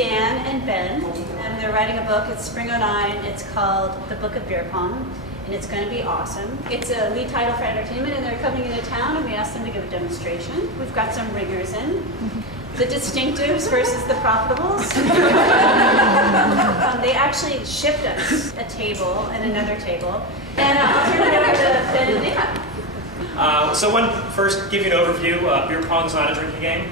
Dan and Ben, and they're writing a book. It's spring '09. It's called The Book of Beer Pong, and it's going to be awesome. It's a lead title for entertainment, and they're coming into town, and we asked them to give a demonstration. We've got some ringers in. The distinctives versus the profitables. They actually shipped us a table and another table. And I'll turn it over to Ben and Dan. So I want to first give you an overview. Beer pong is not a drinking game.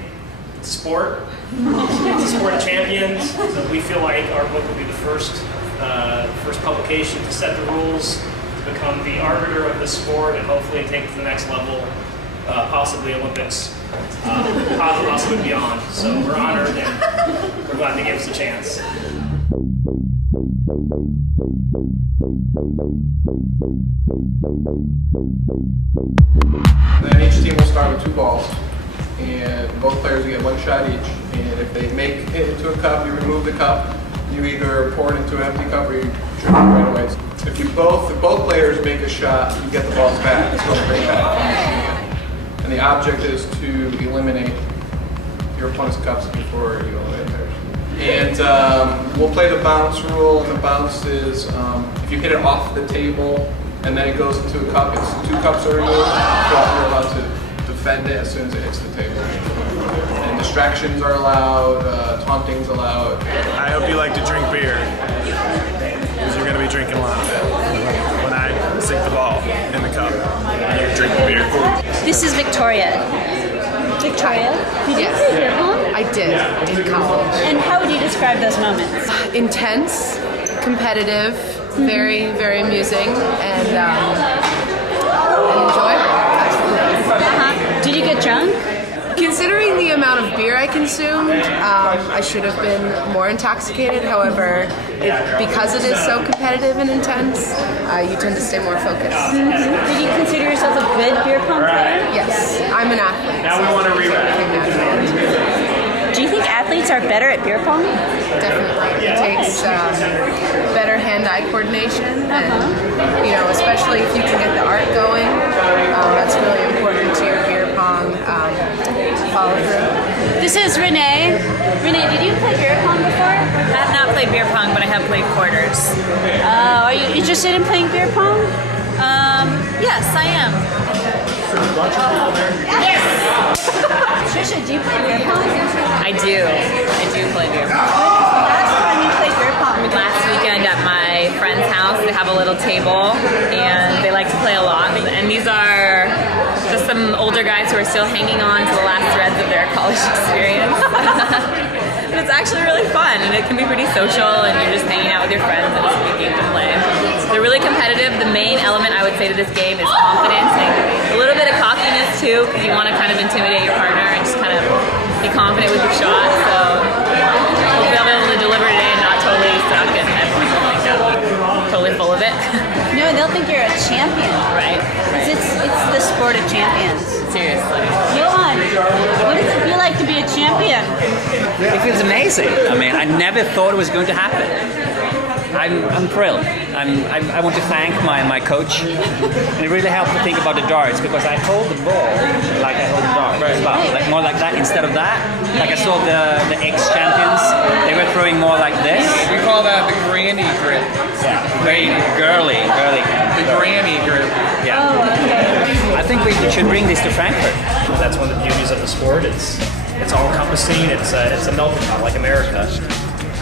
It's a sport. It's a sport of champions. So we feel like our book will be the first publication to set the rules, to become the arbiter of the sport, and hopefully take it to the next level, possibly Olympics, possibly beyond. So we're honored and we're glad they gave us a chance. Then each team will start with 2 balls, and both players will get 1 shot each. And if they make it into a cup, you remove the cup. You either pour it into an empty cup or you drink it right away. If both players make a shot, you get the balls back. It's called a break shot. And the object is to eliminate your opponent's cups before you eliminate theirs. And we'll play the bounce rule, and the bounce is if you hit it off the table and then it goes into a cup, it's 2 cups are removed, but you're allowed to defend it as soon as it hits the table. And distractions are allowed, taunting's allowed. I hope you like to drink beer, because you're going to be drinking a lot of it. When I sink the ball in the cup, you drink the beer. This is Victoria. Victoria, did you play beer pong? I did in college. And how would you describe those moments? Intense, competitive, very, very amusing, and enjoyable. Absolutely. Did you get drunk? Considering the amount of beer I consumed, I should have been more intoxicated. However, because it is so competitive and intense, you tend to stay more focused. Did you consider yourself a good beer pong player? Yes, I'm an athlete. Now we want to rewrite. Do you think athletes are better at beer pong? Definitely. It takes better hand-eye coordination, and especially if you can get the art going, that's really important to your beer pong follow through. This is Renee. Renee, did you play beer pong before? I have not played beer pong, but I have played quarters. Are you interested in playing beer pong? Yes, I am. Yes! Trisha, do you play beer pong? I do play beer pong. When was the last time you played beer pong? Last weekend at my friend's house, they have a little table, and they like to play a lot. And these are just some older guys who are still hanging on to the last threads of their college experience. And it's actually really fun, and it can be pretty social, and you're just hanging out with your friends, and it's a good game to play. They're really competitive. The main element I would say to this game is confidence and a little bit of cockiness too, because you want to kind of intimidate your partner and just kind of be confident with your shot. So hopefully I'll be able to deliver today and not totally suck and everything like that. Totally full of it. No, they'll think you're a champion. Right. It's the sport of champions. Seriously. Johan, what does it feel like to be a champion? It feels amazing. I mean, I never thought it was going to happen. I'm thrilled. I want to thank my coach. And it really helped to think about the darts, because I hold the ball like I hold the dart as well. Like more like that instead of that. Like I saw the ex-champions, they were throwing more like this. We call that the granny grip. Yeah, very girly. The granny grip. Yeah. Oh, okay. I think we should bring this to Frankfurt. That's one of the beauties of the sport. It's all encompassing. It's a melting pot like America.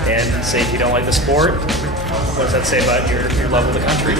And say if you don't like the sport, what does that say about your love of the country?